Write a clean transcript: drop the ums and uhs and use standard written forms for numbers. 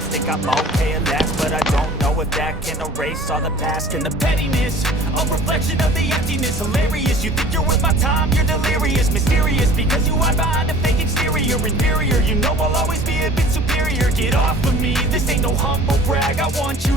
fast, think I'm okay at last, but I don't know if that can erase all the past. And the pettiness, a reflection of the emptiness. Hilarious, you think you're worth my time, you're delirious. Mysterious, because you hide behind a fake exterior. Inferior, you know I'll always be a bit superior. Get off of me, this ain't no humble brag. I want you